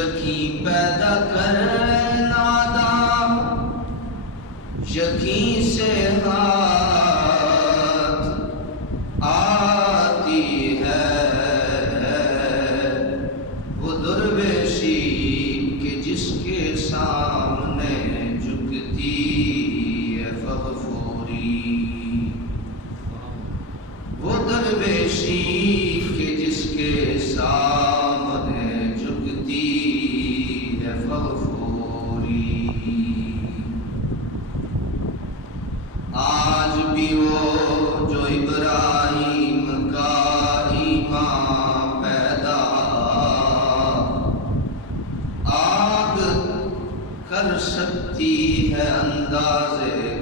یقین پیدا کر ناداں یقین سے ہاتھ آتی ہے وہ درویشی کہ جس کے سامنے جھکتی ہے فغفوری، وہ درویشی کہ جس کے سامنے جھکتی ہے فغفوری، آج بھی وہ جو ابراہیم کا ایمان پیدا آگ کر سکتی ہے انداز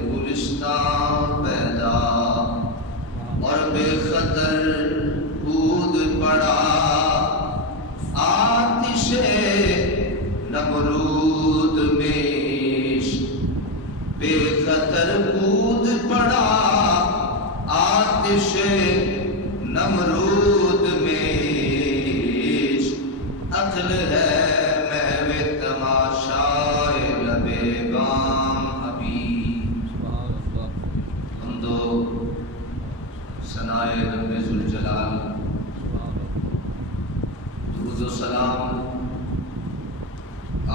گلستان پیدا، اور بے خطر کود پڑا آتش نمرود میں، بے خطر کود پڑا آتش نمرود میں، عقل ہے محو تماشائے لبے بام ابھی، حمد و ثنائے رب ذوالجلال، درود و سلام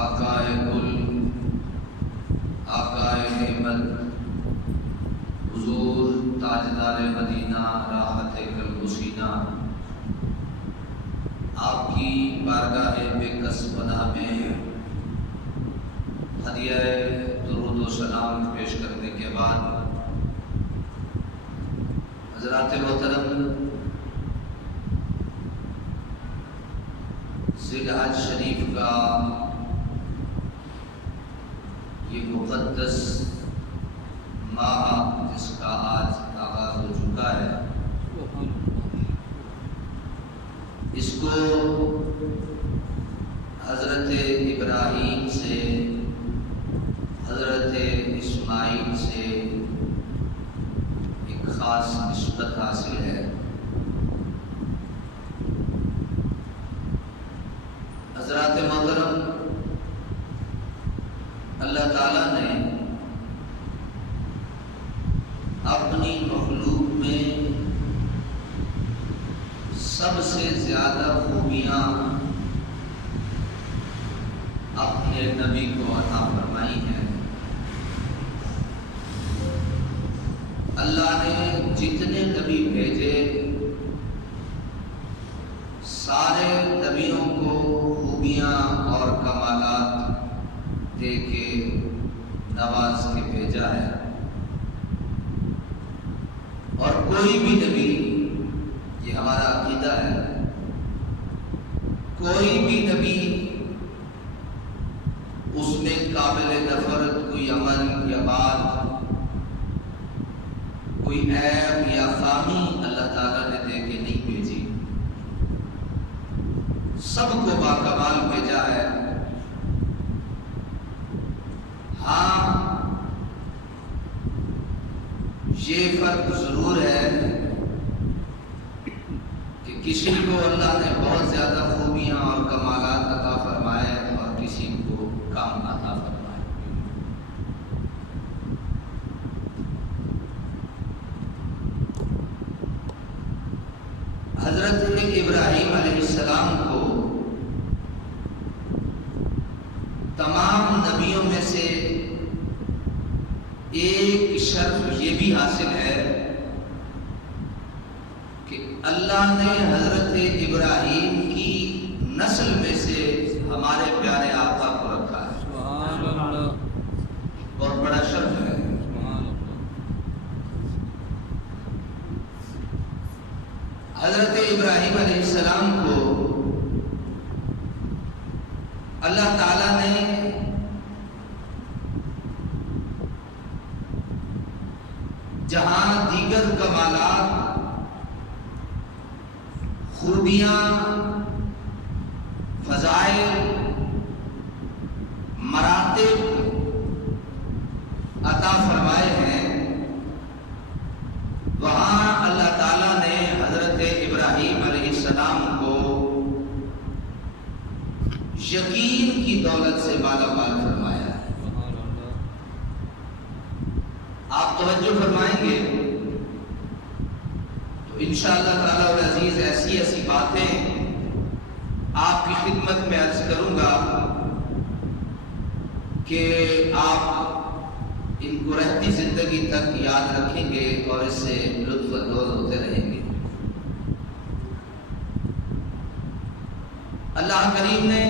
آقائے کل آقائے نعمت حضور تاجدار مدینہ راحت قلب و سینہ، آپ کی بارگاہ بے کس پناہ میں ہدیہ درود و سلام پیش کرنے کے بعد حضرات محترم، ذی الحج شریف کا یہ مقدس ماہ جس کا آج آغاز ہو چکا ہے، اس کو حضرت ابراہیم سے حضرت اسماعیل سے ایک خاص نسبت حاصل ہے۔ حضرات محترم، اللہ تعالیٰ نے اپنی مخلوق میں سب سے زیادہ خوبیاں اپنے نبی کو عطا فرمائی ہیں۔ اللہ نے جتنے نبی بھیجے سارے نبیوں کو خوبیاں اور کمالات دے کے نواز کے بھیجا ہے، اور کوئی بھی نبی، یہ ہمارا عقیدہ ہے، کوئی بھی نبی اس میں قابل نفرت کوئی عمل یا بات، کوئی عیب یا خامی اللہ تعالیٰ نے دے کے نہیں بھیجی، سب کو باکمال بھیجا ہے۔ ہاں، یہ فرق ضرور ہے کہ کسی کو اللہ نے بہت زیادہ خوبیاں اور کمالات عطا فرمائے اور کسی کو کم عطا فرمائے۔ حضرت ابراہیم علیہ السلام کو تمام نبیوں میں سے ایک شرف یہ بھی حاصل ہے کہ اللہ نے حضرت ابراہیم کی نسل میں سے ہمارے پیارے آقا کو رکھا ہے، بہت بڑا شرف ہے۔ حضرت ابراہیم علیہ السلام کو اللہ تعالیٰ نے جہاں دیگر کمالات، خوبیاں، فضائل، مراتب عطا فرمائے ہیں، وہاں اللہ تعالیٰ نے حضرت ابراہیم علیہ السلام کو یقین کی دولت سے مالا مال فرمایا ہے۔ آپ توجہ فرمائیں گے تو انشاءاللہ تعالی العزیز ایسی ایسی باتیں آپ کی خدمت میں عرض کروں گا کہ آپ ان کو رہتی زندگی تک یاد رکھیں گے اور اس سے لطف اندوز ہوتے رہیں گے۔ اللہ کریم نے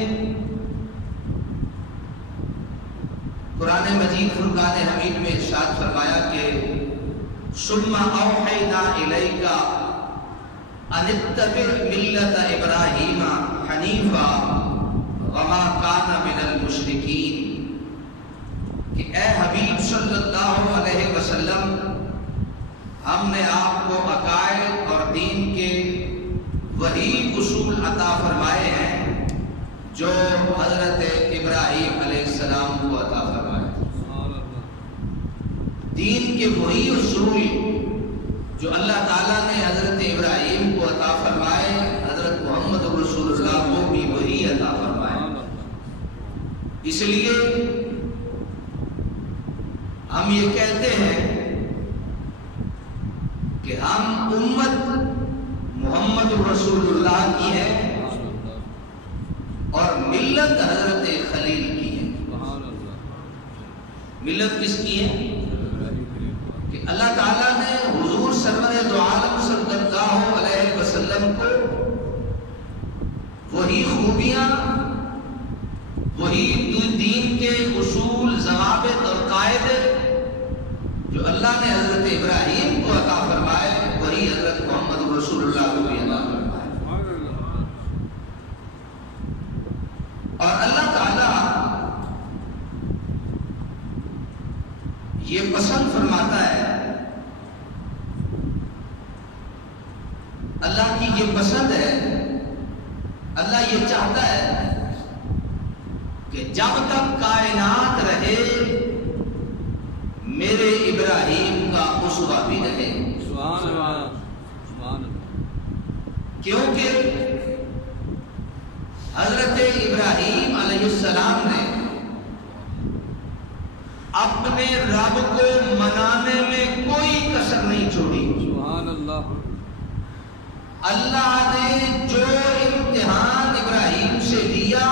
قرآن مجید فرقان حمید میں ارشاد فرمایا کہ ثم اوحینا الیک ان اتبع ملت ابراہیم حنیفا وما کان من المشرکین، کہ اے حبیب صلی اللہ علیہ وسلم ہم نے آپ کو عقائد اور دین کے وہی اصول عطا فرمائے ہیں جو حضرت ابراہیم علیہ السلام کو عطا فرمائے۔ دین کے وہی اصول جو اللہ تعالیٰ نے حضرت ابراہیم کو عطا فرمائے، حضرت محمد رسول اللہ کو بھی وہی عطا فرمائے۔ اس لیے ہم یہ کہتے ہیں کہ ہم امت محمد رسول اللہ کی ہے اور ملت حضرت خلیل کی ہے۔ ملت کس کی ہے؟ کہ اللہ تعالیٰ نے حضور سرور دو عالم صلی اللہ علیہ وسلم کو وہی خوبیاں، وہی دین کے اصول، ضوابط اور قاعدے جو اللہ نے حضرت ابراہیم کو عطا فرمائے، وہی حضرت محمد رسول اللہ کو بھی عطا فرمائے۔ اور اللہ تعالیٰ یہ پسند فرماتا ہے، اللہ کی یہ پسند ہے، اللہ یہ چاہتا ہے کہ جب تک کائنات رہے میرے ابراہیم کا اسوہ بھی رہے۔ سبحان اللہ، سبحان اللہ۔ کیونکہ حضرت ابراہیم علیہ السلام نے اپنے رب کو منانے میں کوئی کسر نہیں چھوڑی۔ سبحان اللہ۔ اللہ نے جو امتحان ابراہیم سے لیا،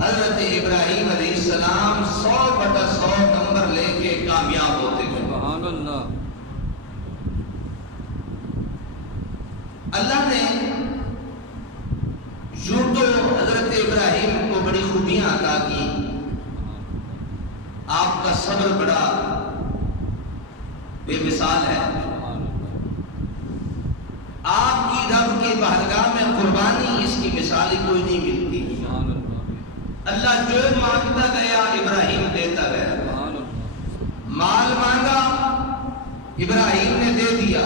حضرت ابراہیم علیہ السلام 100/100 نمبر لے کے کامیاب ہوتے گئے۔ سبحان اللہ۔ اللہ نے یوں تو حضرت ابراہیم کو بڑی خوبیاں عطا کی، آپ کا صبر بڑا بے مثال ہے، آپ کی رب کی بارگاہ میں قربانی اس کی مثال ہی کوئی نہیں ملتی۔ اللہ جو مانگتا گیا ابراہیم دیتا گیا، مال مانگا ابراہیم نے دے دیا،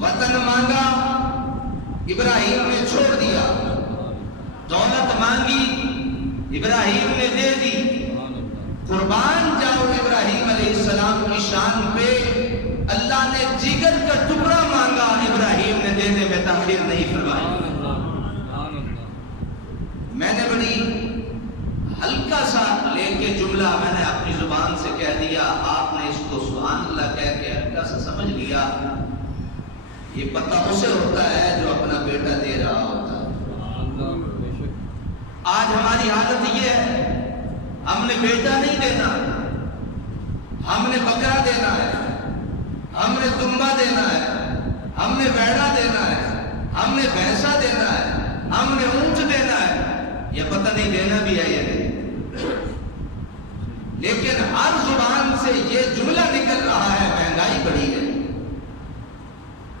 وطن مانگا ابراہیم نے چھوڑ دیا، دولت مانگی ابراہیم نے دے دی۔ قربان جاؤ ابراہیم علیہ السلام کی شان پہ، اللہ نے جگر کا ٹکڑا مانگا، ابراہیم نے دینے میں تاخیر نہیں فرمائی۔ میں نے بڑی ہلکا سا لے کے جملہ میں نے اپنی زبان سے کہہ دیا، آپ نے اس کو سبحان اللہ کہہ کے ہلکا سا سمجھ لیا۔ یہ پتہ اسے ہوتا ہے جو اپنا بیٹا دے رہا ہوتا ہے۔ آج ہماری حالت یہ ہے، ہم نے بیٹا نہیں دینا، ہم نے بکرا دینا ہے، ہم نے دمبا دینا ہے، ہم نے بیڑا دینا ہے، ہم نے بھینسا دینا ہے، ہم نے اونٹ دینا ہے۔ یہ پتہ نہیں دینا بھی ہے یا نہیں، لیکن ہر زبان سے یہ جملہ نکل رہا ہے، مہنگائی بڑھی ہے۔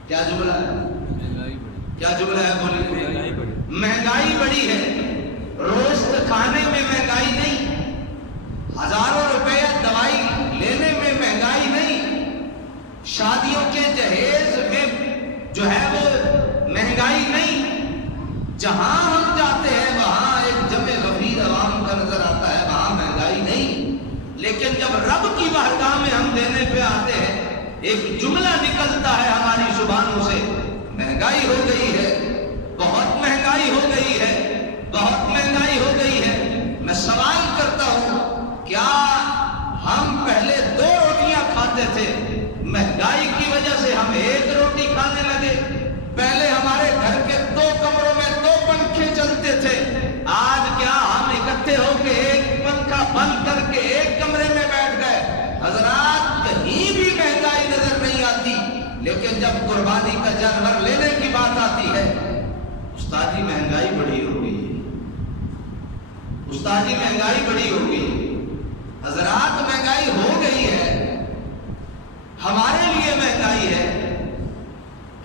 کیا جملہ ہے؟ کیا جملہ ہے؟ بولیے۔ مہنگائی بڑی ہے، روز کھانے میں مہنگائی نہیں، ہزاروں روپے دوائی لینے میں مہنگائی نہیں، شادیوں کے جہیز میں جو ہے وہ مہنگائی نہیں۔ جہاں ہم جاتے ہیں وہاں ایک جمع غفیر عوام کا نظر آتا ہے، وہاں مہنگائی نہیں، لیکن جب رب کی بارگاہ میں ہم دینے پہ آتے ہیں ایک جملہ نکلتا ہے ہماری زبانوں سے، مہنگائی ہو گئی ہے، بہت مہنگائی ہو گئی ہے، بہت مہنگائی ہو گئی ہے۔ میں سوال کرتا ہوں، کیا ہم پہلے 2 روٹیاں کھاتے تھے، مہنگائی کی وجہ سے ہم 1 روٹی کھانے لگے؟ پہلے ہمارے گھر کے 2 کمروں میں 2 پنکھے چلتے تھے، آج کیا ہم اکٹھے ہو کے 1 پنکھا بند کر کے 1 کمرے میں بیٹھ گئے؟ حضرات، کہیں بھی مہنگائی نظر نہیں آتی، لیکن جب قربانی کا جانور لینے کی بات آتی ہے، استاد جی مہنگائی بڑی ہو گئی ہے، استاد جی مہنگائی بڑی ہو گئی۔ حضرات مہنگائی ہو گئی ہے، ہمارے لیے مہنگائی ہے،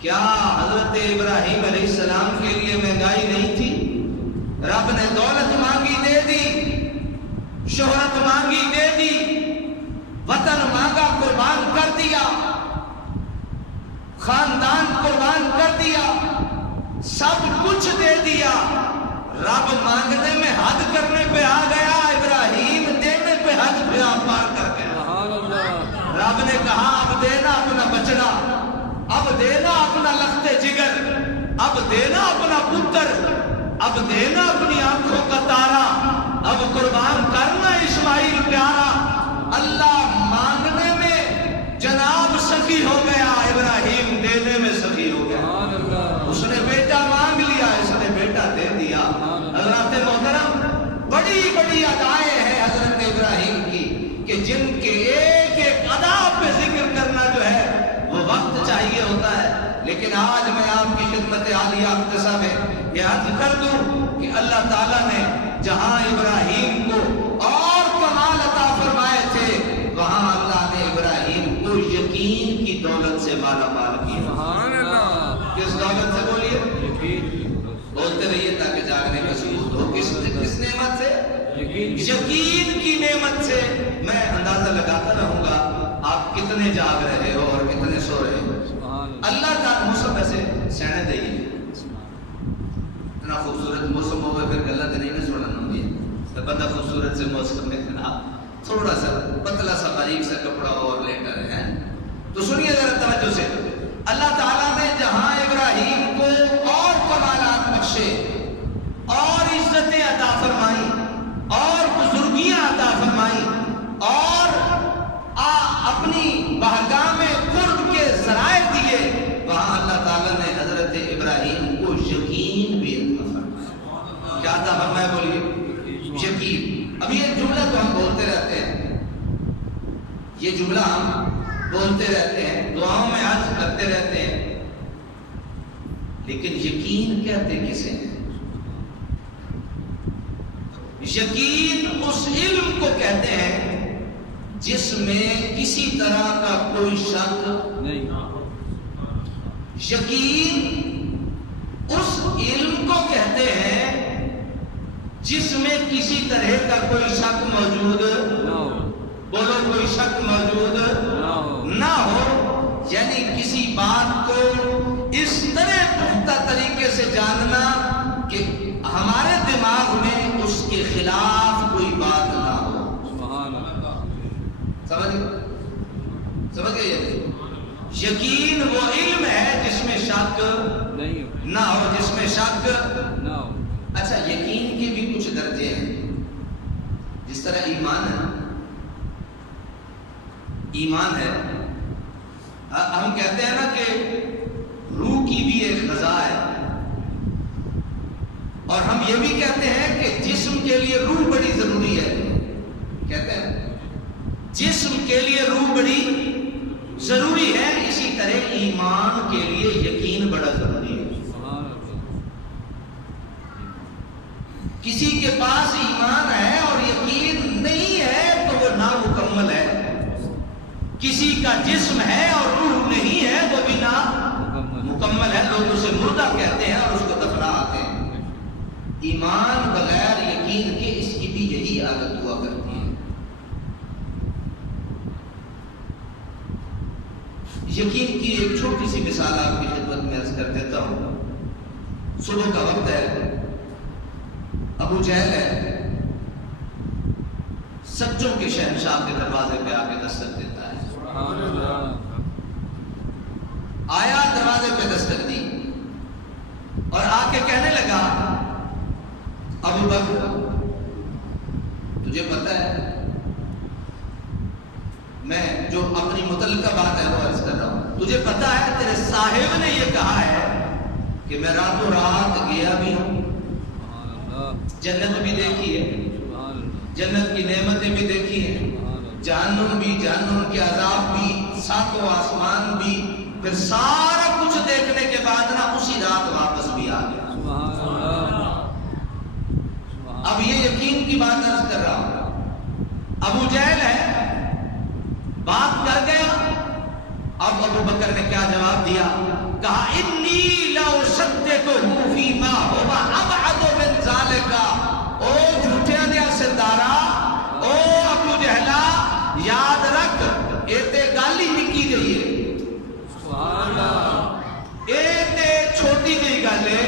کیا حضرت ابراہیم علیہ السلام کے لیے مہنگائی نہیں تھی؟ رب نے دولت مانگی دے دی، شہرت مانگی دے دی، وطن مانگا قربان کر دیا، خاندان قربان کر دیا، سب کچھ دے دیا۔ رب مانگنے میں حد کرنے پہ آ گیا، ابراہیم دینے پہ حد پہ پار کر گیا۔ رب نے کہا اب دینا اپنا بچڑا، اب دینا اپنا لخت جگر، اب دینا اپنا پتر، اب دینا اپنی آنکھوں کا تارا، اب قربان کرنا اسماعیل پیارا۔ اللہ مانگنے میں جناب سخی ہو گیا، ابراہیم دینے میں سخی ہو گیا۔ اس نے بیٹا مانگ لیا، اس نے بیٹا دے دیا۔ حضرات محترم، بڑی بڑی ادائیں ہیں حضرت ابراہیم کی کہ جن کے ایک ایک ادا پہ ذکر کرنا جو ہے وہ وقت چاہیے ہوتا ہے، لیکن آج میں آپ کی خدمت عالیہ اقتصا میں یہ عرض کر دوں کہ اللہ تعالیٰ نے جہاں ابراہیم کو اور کمال عطا فرمائے تھے، وہاں اللہ نے ابراہیم کو یقین کی دولت سے مالا مال کیا۔ سبحان اللہ۔ کس دولت سے بولیے؟ یقین۔ بولتے رہیے تاکہ جاگنے کا ثبوت ہو۔ کس نعمت سے؟ یقین کی نعمت سے۔ میں اندازہ لگاتا رہوں گا آپ کتنے جاگ رہے ہو اور کتنے سو رہے ہو۔ اللہ تعالیٰ موسم ایسے سہنے دئیے، اتنا خوبصورت موسم ہوگا پھر غلط نہیں نہ سوڑنا ہوگی، تو بندہ خوبصورت سے موسم میں تھوڑا سا پتلا سا باریک سا کپڑا اور لیٹا رہے ہیں۔ تو سنیے ذرا توجہ سے، اللہ تعالیٰ نے جہاں ابراہیم کو اور کمالات بخشے اور عزتیں عطا فرمائی اور بزرگیاں عطا فرمائی اور اپنی بارگاہ میں قرب کے ذرائع دیے، وہاں اللہ تعالیٰ نے حضرت ابراہیم کو یقین بھی عطا فرمایا۔ کیا عطا فرمایا بولیے؟ یقین۔ اب یہ جملہ تو ہم بولتے رہتے ہیں، یہ جملہ ہم بولتے رہتے ہیں، دعاؤں میں عرض کرتے رہتے ہیں، لیکن یقین کہتے کسے ہیں؟ یقین اس علم کو کہتے ہیں جس میں کسی طرح کا کوئی شک نہیں۔ یقین اس علم کو کہتے ہیں جس میں کسی طرح کا کوئی شک موجود نہ ہو۔ بولو، کوئی شک موجود نہ ہو، یعنی کسی بات کو اس طرح پختہ طریقے سے جاننا کہ ہمارے دماغ میں اس کے خلاف کوئی بات نہ ہو۔ سمجھ گئے؟ یقین وہ علم ہے جس میں شک نہ ہو، جس میں شک نہ ہو۔ اچھا، یقین کے بھی کچھ درجے ہیں، جس طرح ایمان ہے۔ ایمان ہے، ہم کہتے ہیں نا کہ روح کی بھی ایک غذا ہے، اور ہم یہ بھی کہتے ہیں کہ جسم کے لیے روح بڑی ضروری ہے۔ کہتے ہیں جسم کے لیے روح بڑی ضروری ہے، اسی طرح ایمان کے لیے یقین بڑا ضروری ہے۔ کسی کے پاس ایمان ہے اور یقین نہیں ہے تو وہ نامکمل ہے، کسی کا جسم ہے اور روح نہیں ہے وہ بھی نامکمل ہے، لوگ اسے مردہ کہتے ہیں اور اس کو دفنا آتے ہیں۔ ایمان بغیر یقین کے اس کی بھی یہی حالت ہوا کرتی ہے۔ یقین کی ایک چھوٹی سی مثال آپ کی خدمت میں عرض کر دیتا ہوں۔ صبح کا وقت ہے، ابو جہل ہے، سچوں کے شہنشاہ کے دروازے پہ آ کے دستک دیتا ہے۔ آیا، دروازے پہ دستک دی اور آ کے کہنے ابو بکر تجھے پتہ ہے، میں جو اپنی متعلقہ بات ہے وہ عرض کر رہا ہوں، تجھے پتہ ہے تیرے صاحب نے یہ کہا ہے کہ میں راتوں رات گیا بھی ہوں، جنت بھی دیکھی ہے، جنت کی نعمتیں بھی دیکھی ہیں، جہنم بھی، جہنم کے عذاب بھی، ساتوں آسمان بھی، پھر سارا کچھ دیکھنے کے بعد نا اسی رات واپس بھی آ گیا۔ اب یہ یقین کی بات عرض کر رہا ہوں، ابو جہل ہے، بات کر گیا۔ اب ابو بکر نے کیا جواب دیا؟ کہا انی لأصدقہ فیما ہوا ابعد من ذالک۔ او جھوٹیاں دیا سردارا، او ابو جہلا، یاد رکھ ایتے گالی نکی گئی ہے، ایتے چھوٹی گئی گل ہے،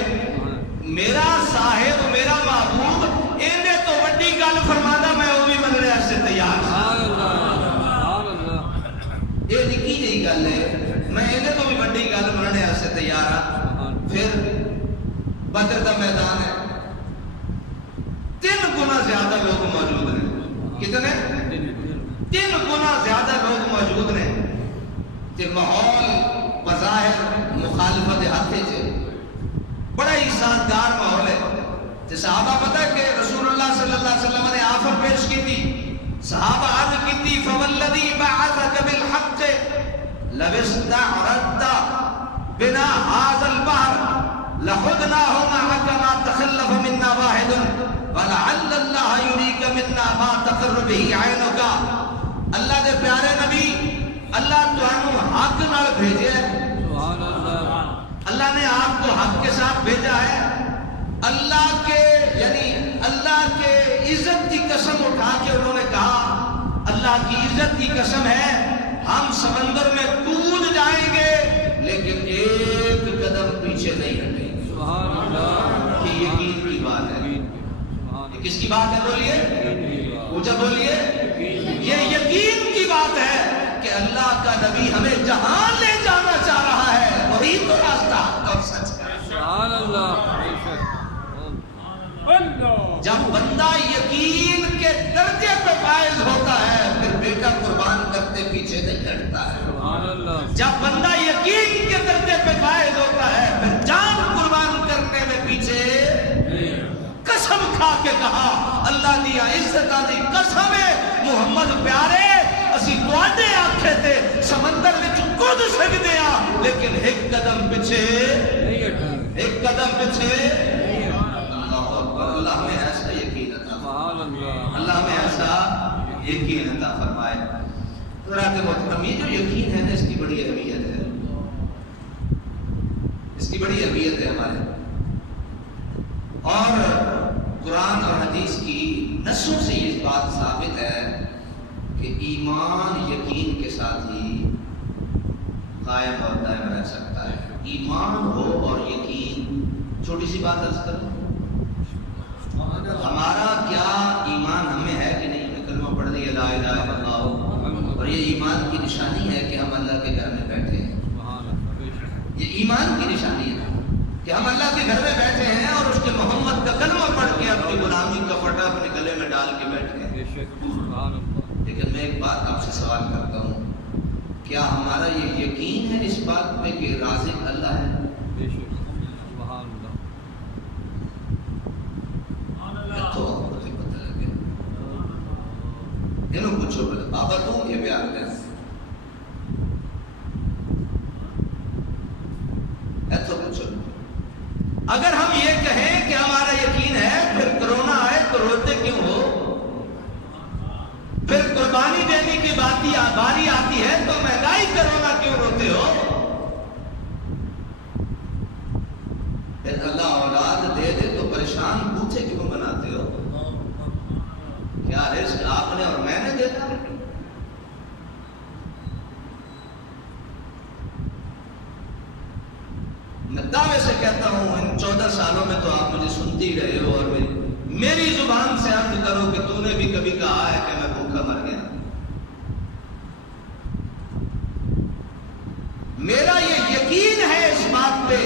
میرا صاحب میرا محبوب انہیں تو وڈی گل فرمانا، میں وہ بھی مننے سے تیار یہ نکی جی گل ہے، میں انہیں تو بھی وڈی گل مننے سے تیار ہاں۔ پھر بدر کا میدان ہے، 3 گنا زیادہ لوگ موجود ہیں، کتنے؟ 3 گنا زیادہ لوگ موجود ہیں، کہ ماحول بظاہر مخالفت ہاتھے سے بڑا ہی سازگار ماحول ہے۔ کہ صحابہ پتہ ہے کہ رسول اللہ صلی اللہ علیہ وسلم نے آفر پیش کی تھی، صحابہ عرض کی تھی فوالذی بعثک بالحق لو استعرضت بنا هذا البحر لخذناه معك ما تخلف منا واحد ولعل الله يريك منا ما تقر به عينك۔ اللہ دے پیارے نبی، اللہ تانوں حق نال بھیجے، سبحان اللہ، اللہ نے آپ کو حق کے ساتھ بھیجا ہے۔ اللہ کے یعنی اللہ کے عزت کی قسم اٹھا کے انہوں نے کہا، اللہ کی عزت کی قسم ہے ہم سمندر میں کود جائیں گے لیکن ایک قدم پیچھے نہیں ہٹیں گے۔ سبحان اللہ، یہ یقین کی بات ہے۔ یہ کس کی بات ہے؟ بولیے، اونچا بولیے۔ یہ یقین کی بات ہے کہ اللہ کا نبی ہمیں جہاں لے جانا چاہ رہا ہے وہی تو راستہ اور سچ ہے۔ سبحان اللہ۔ جب بندہ یقین کے درجے پہ فائز ہوتا ہے پھر بیٹا قربان کرتے پیچھے نہیں ہٹتا ہے۔ جب بندہ یقین کے درجے پہ فائز ہوتا ہے پھر جان قربان کرنے میں پیچھے، قسم کھا کے کہا اللہ دیا عزتاں دی قسم ہے محمد پیارے، اسی تواڈے آکھے تے سمندر وچ کود سکدے ہاں لیکن ایک قدم پیچھے نہیں ہٹنا، ایک قدم پیچھے۔ اللہ ہمیں ایسا یقین عطا فرمائے، اللہ ہمیں ایسا یقین عطا فرمائے۔ حضرات محترم، یہ جو یقین ہے نا اس کی بڑی اہمیت ہے، اس کی بڑی اہمیت ہے ہمارے، اور قرآن اور حدیث کی نصوں سے یہ بات ثابت ہے کہ ایمان یقین کے ساتھ ہی قائم اور دائم رہ سکتا ہے۔ ایمان ہو اور یقین، چھوٹی سی بات عرض کروں، ہمارا کیا ایمان ہمیں ہے کہ نہیں؟ ہمیں کلمہ پڑھ لیا لا الہ الا اللہ، اور یہ ایمان کی نشانی ہے کہ ہم اللہ کے گھر میں بیٹھے ہیں، یہ ایمان کی نشانی ہے کہ ہم اللہ کے گھر میں بیٹھے ہیں اور اس کے محمد کا کلمہ پڑھ کے اپنی غلامی کا پٹا اپنے گلے میں ڈال کے بیٹھے ہیں۔ لیکن میں ایک بات آپ سے سوال کرتا ہوں، کیا ہمارا یہ یقین ہے اس بات پہ کہ رازق اللہ ہے؟ تو مجھے پتہ لگے انہوں پوچھو بلے بابا تم کے پیار دیں ایتھو پوچھو۔ اگر ہم یہ کہیں کہ ہمارا یقین ہے پھر کرونا آئے تو روتے کیوں ہو؟ پھر قربانی دینے کی باری آتی ہے تو مہنگائی کرونا کیوں روتے ہو؟ پھر اللہ اولاد دے دے تو پریشان بوجھے کیوں بناتے ہو؟ کیا رزق آپ نے اور میں نے دیتا؟ میں دعوے سے کہتا ہوں ان 14 سالوں میں تو آپ مجھے سنتی رہے ہو اور میری زبان سے عرض کرو کہ تو نے بھی کبھی کہا ہے کہ میں بھوکا مر گیا۔ میرا یہ یقین ہے اس بات پہ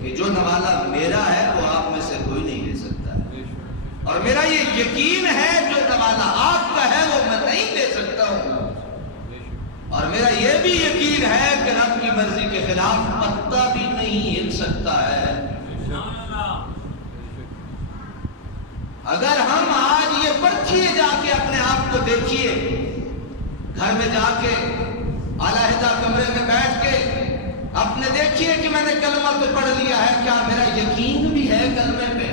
کہ جو نوالا میرا ہے وہ آپ میں سے کوئی نہیں لے سکتا ہے، اور میرا یہ یقین ہے جو نوازا آپ کا ہے وہ میں نہیں دے سکتا ہوں، اور میرا یہ بھی یقین ہے کہ رب کی مرضی کے خلاف پتا بھی نہیں ہل سکتا ہے۔ اگر ہم آج یہ پرکھیے جا کے اپنے آپ کو دیکھیے، گھر میں جا کے علیحدہ کمرے میں بیٹھ کے اپنے دیکھیے کہ میں نے کلمہ تو پڑھ لیا ہے، کیا میرا یقین بھی ہے کلمے پہ؟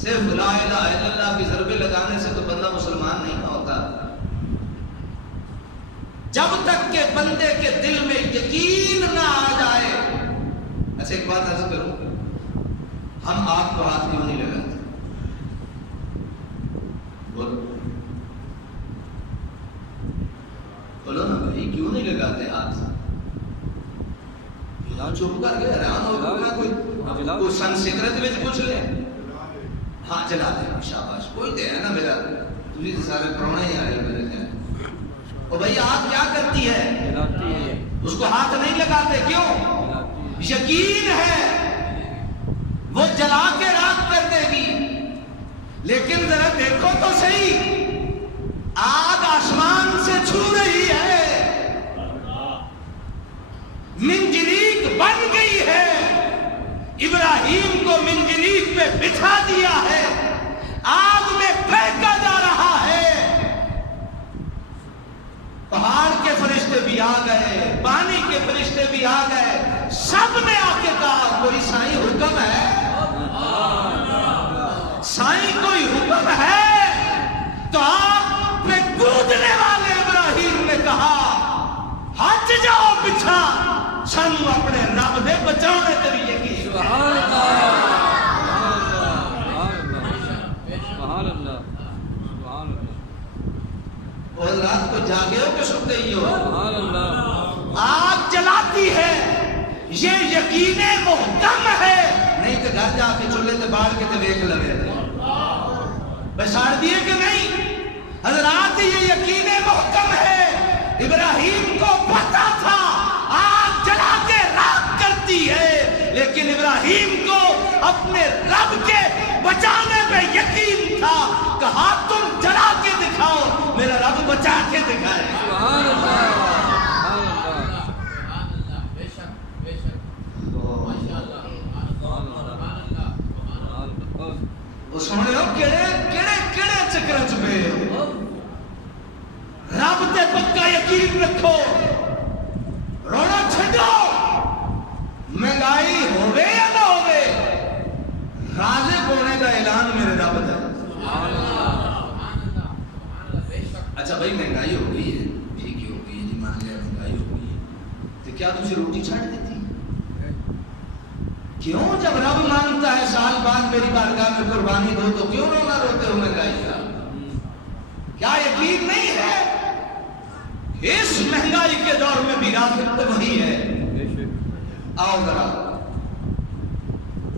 صرف لا الہ الا اللہ کی ضربے لگانے سے تو بندہ مسلمان نہیں ہوتا۔ جب تک کہ بندے کے دل میں یقین نہ آ جائے۔ اچھا ایک بات عرض کروں، ہم آپ کو ہاتھ کیوں نہیں لگاتے؟ بولو نا بھائی، کیوں نہیں لگاتے ہاتھ؟ چپ کر کے حیران ہو گیا، کوئی سن سکرت میں پوچھ لے۔ ہاں چلا دے، شاباش، کوئی دے ہے نا میرا، تجھے سارے پرونے ہی آئے میرے خیال۔ او بھائی آپ کیا کرتی ہے؟ اس کو ہاتھ نہیں لگاتے، کیوں؟ یقین ہے وہ جلا کے راکھ کر دے گی، لیکن ذرا دیکھو تو صحیح، آگ آسمان سے چھو رہی ہے، منجریک بن گئی ہے، ابراہیم کو منجریک پہ بٹھا دیا ہے، آگ میں پھینکا جا رہا ہے، پہاڑ کے فرشتے بھی آ گئے، پانی کے فرشتے بھی آ گئے، سب نے آ کے کہا کوئی سائیں حکم ہے؟ سائیں کوئی حکم ہے؟ تو آگ میں کودنے والے ابراہیم نے کہا ہٹ جاؤ پیچھا، سانو اپنے رب دے بچاؤنے تیری یقین۔ سبحان اللہ، سبحان اللہ، سبحان اللہ۔ اور رات کو جاگے ہو کہ سوتے ہی ہو؟ سبحان اللہ۔ آگ جلاتی ہے، یہ یقین محکم ہے، نہیں تو گھر جا کے چولہے تے باڑ کے تے ویکھ لوے بساڑ دیے کہ نہیں؟ حضرات یہ یقین محکم ہے۔ ابراہیم کو پتا تھا آگ جلا کے راکھ کرتی ہے، لیکن ابراہیم کو اپنے رب کے بچانے پہ یقین تھا، کہا تم جلا کے دکھاؤ، میرا رب بچا کے دکھائے۔ سبحان اللہ، سونے ہو کیڑے کیڑے کیڑے چکر چپے ہو، رب تے پکا یقین رکھو، رونا چھڈو، مہنگائی ہوے یا نہ ہوے، رازق ہونے کا اعلان میرے رب دا۔ اچھا بھائی مہنگائی ہو گئی ہے، ٹھیک ہی ہو گئی ہے جی، مان لیا مہنگائی ہو گئی ہے، تو کیا تجھے روٹی چھاڑ دیتی؟ کیوں جب رب مانگتا ہے سال بعد میری بارگاہ میں قربانی دو تو کیوں رونا روتے ہو مہنگائی کا؟ کیا یقین نہیں ہے اس مہنگائی کے دور میں بھی رازق تو وہی ہے؟ آؤ ذرا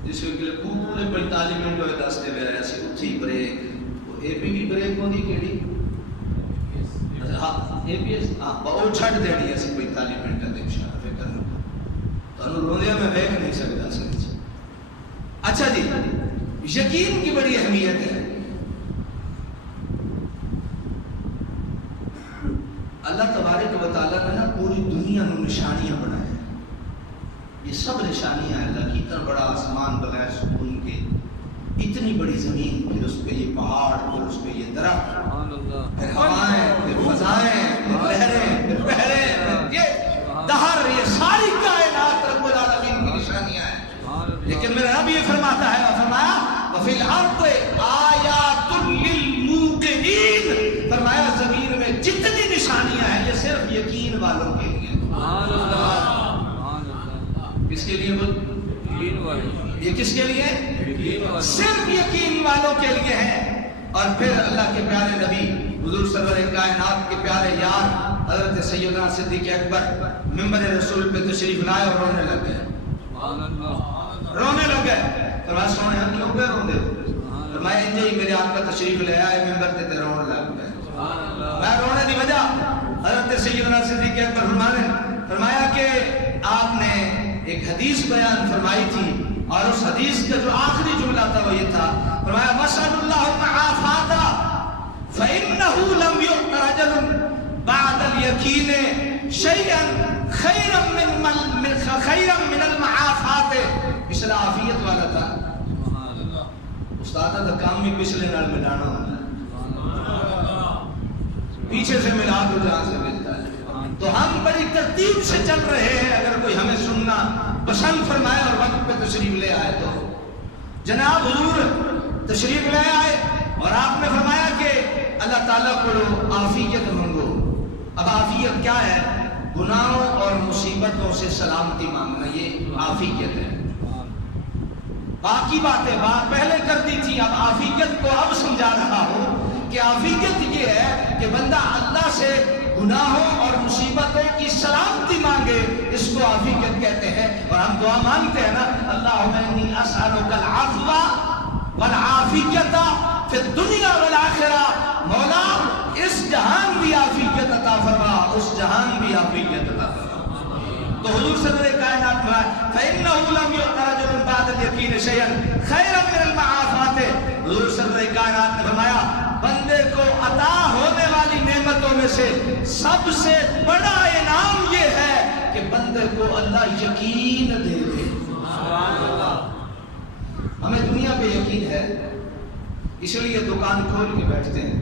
جس کے لیے پورے 45 منٹ ہوئے دستے میں رہے سی اتھی بریک، اے پی کی بریک ہوتی کیڑی؟ ہاں اے پی ایس، ہاں وہ چھٹ دینی ہے سی 45 منٹ کا دن شاہ فکر نہ تو روندے میں دیکھ نہیں سکتا سر۔ اچھا جی، یقین کی بڑی اہمیت ہے۔ اللہ تبارک و تعالیٰ نے نا پوری دنیا میں نشانیاں بنائے، یہ سب نشانیاں اللہ کی، اتنا بڑا آسمان بغیر سکون کے، اتنی بڑی زمین، پھر اس پہ یہ پہاڑ، پھر اس پہ یہ درخت، پھر ہوائیں، پھر فضائیں، پھر لہریں، پھر بحریں، پھر یہ دہر، یہ ساری کائنات رب العالمین کی نشانیاں ہیں۔ لیکن میرا رب یہ فرماتا ہے، فرمایا وَفِي الْأَرْضِ آیَاتٌ لِّلْمُوقِنِينَ، فرمایا زمین میں جتنی نشانیاں ہیں یہ صرف یقین والوں کے لیے۔ کس کے لیے بول؟ یہ کس کے لیے؟ صرف یقین والوں کے لیے ہیں۔ اور پھر اللہ کے پیارے نبی حضور سرور کائنات کے پیارے یار حضرت سیدنا صدیق اکبر ممبر رسول پہ تشریف لائے اور رونے لگ گئے، رونے لگ گئے۔ فرمایا سونے ہم کیوں گئے روندے ہو؟ فرمایا انجے ہی میرے آقا تشریف لے آئے ممبر تے رونے لگ گئے۔ میں رونے دی وجہ حضرت سیدنا صدیق اکبر فرمایا کہ آپ نے ایک حدیث بیان فرمائی تھی اور اس حدیث کا جو آخری جملہ تھا وہ یہ تھا، فرمایا وَاسْأَلُ اللَّهُ الْعَافِیَةَ فَإِنَّهُ لَمْ يُؤْتَ رَجُلٌ بَعْدَ الْيَقِينِ شَيْئًا خَيْرًا مِنَ الْمَعَافَاةِ۔ پچھلا عافیت والا تھا، استاد کا کام بھی پچھلے نال ملانا ہوتا ہے، پیچھے سے ملا دو جہاں سے ملتا ہے۔ تو ہم بڑی ترتیب سے چل رہے ہیں، اگر کوئی ہمیں سننا پسند فرمائے اور وقت پہ تشریف لے آئے تو جناب حضور تشریف لے آئے اور آپ نے فرمایا کہ اللہ تعالیٰ کو عافیت مانگو۔ اب عافیت کیا ہے؟ گناہوں اور مصیبتوں سے سلامتی مانگنا، یہ عافیت ہے۔ باقی باتیں بات پہلے کر دی تھی، اب عافیت کو اب سمجھا رہا ہوں کہ عافیت یہ ہے کہ بندہ اللہ سے گناہوں اور مصیبتوں کی سلامتی مانگے، اس کو عافیت کہتے ہیں۔ اور ہم دعا مانگتے ہیں نا، اللہم انی اسألک العفو والعافیت فی الدنیا والآخرہ، مولا اس جہان بھی عافیت عطا فرما، اس جہان بھی عافیت عطا فرما۔ تو حضور صدر کائنات میں فَإِنَّهُ لَمْ يُؤْتَ رَجُلٌ بَعْدَ الْيَقِينِ شَيْئًا خَيْرًا مِنَ الْمَعَافَاةِ۔ حضور صدر کائنات نے فرمایا بندے کو عطا ہونے والی نعمتوں میں سے سب سے بڑا انعام یہ ہے کہ بندے کو اللہ یقین دے دے۔ ہمیں دنیا پہ یقین ہے، اس لیے دکان کھول کے بیٹھتے ہیں،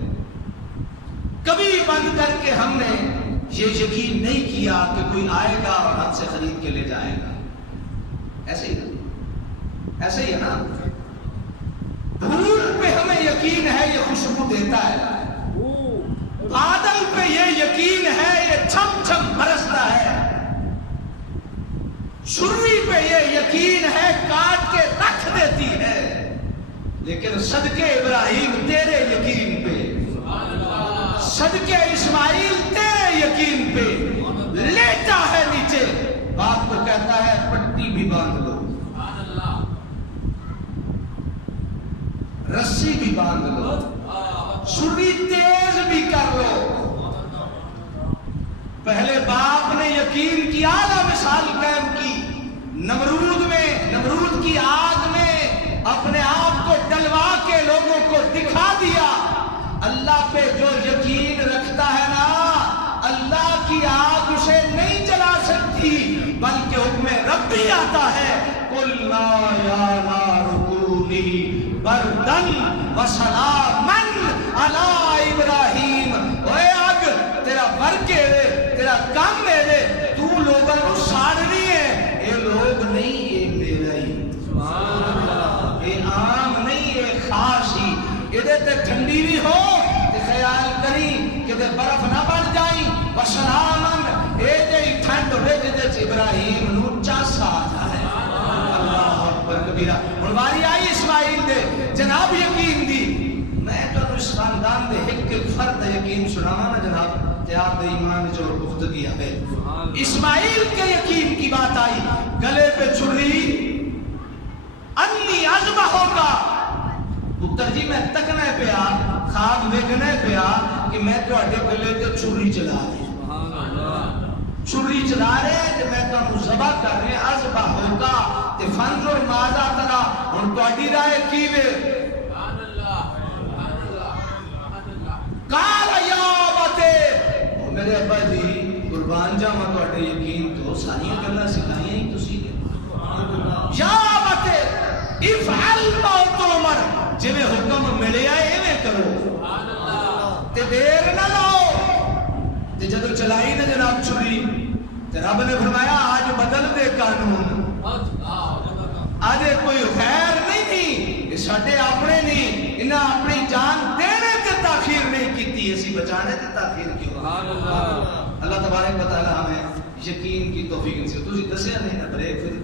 کبھی بند کر کے ہم نے یہ یقین نہیں کیا کہ کوئی آئے گا اور ہم سے خرید کے لے جائے گا۔ ایسے ہی ہے نا، دھول پہ ہمیں یقین ہے یہ خوشبو دیتا ہے، بادل پہ یہ یقین ہے یہ چھم چھم برستا ہے، چھری پہ یہ یقین ہے کاٹ کے رکھ دیتی ہے، لیکن صدقے ابراہیم تیرے یقین پہ، صدقے اسماعیل تیرے یقین پہ لیٹا ہے نیچے، باپ کو کہتا ہے پٹی بھی باندھ لو، رسی بھی باندھ لو، چھری تیز بھی کر لو۔ پہلے باپ نے یقین کی اعلیٰ مثال قائم کی، نمرود کی آگ میں اپنے آپ کو ڈلوا کے لوگوں کو دکھا دیا۔ اللہ پہ جو یقین رکھتا ہے نا، اللہ کی آگ اسے نہیں جلا سکتی، بلکہ حکم ربی آتا ہے، قُلْنَا يَا نَارُ كُونِي بَرْدًا وَسَلَامًا عَلَىٰ إِبْرَاهِيمَ۔ اے آگ تیرا برکے دے، تیرا کام میں دے، تو لوگوں کو ساڑنی ہے، اے لوگ نہیں، اے میرا ہی، اے عام نہیں، اے خاص ہی، یہ تے ٹھنڈی بھی ہو تے خیال کری کہ تے برف نہ بن جائیں، وسلامن اے تے ٹھنڈ ہوئے جدے ابراہیم نو چاسا آتا ہے۔ اللہ اکبر کبیرہ۔ ہنواری آئی اسماعیل دے جناب یقین دی، میں تو اس خاندان دے ایک فرد یقین سنانا نا جناب، تے آپ دے ایمان جو گفتگی ہے۔ اسماعیل کے یقین کی بات آئی، گلے پہ چھری، انی اذبحک، پتر جی میں تکنے پیا، خواب ویکھنے پیا کہ میں تواڈے گلے تے چھری چلا رہی، چھری چلا رہے تے میں تانوں ذبح کر رہے، اذبح ہوگا تے فنظر ماذا ترا، ہن تواڈی رائے کی وے؟ قال یا ابتے، او میرے ابا جی قربان جاواں تواڈے یقین تو ساریاں گلاں سکھائیاں ہی تسی نے، یا ابتے افعل ما تؤمر، جویں حکم ملیا ایویں کرو تے دیر نہ لاؤ۔ تے جدو چلائی نا جناب چھری تے رب نے فرمایا آج بدل دے قانون، آج کوئی خیر نہیں تھی، یہ ساڈے اپنے نہیں، انہاں اپنی جان دینے تے تاخیر نہیں کیتی، اسی بچانے تے تاخیر کیوں۔ اللہ تبارک و تعالی ہمیں یقین کی توفیق سے، تسی دسیا نہیں نا بریک پھر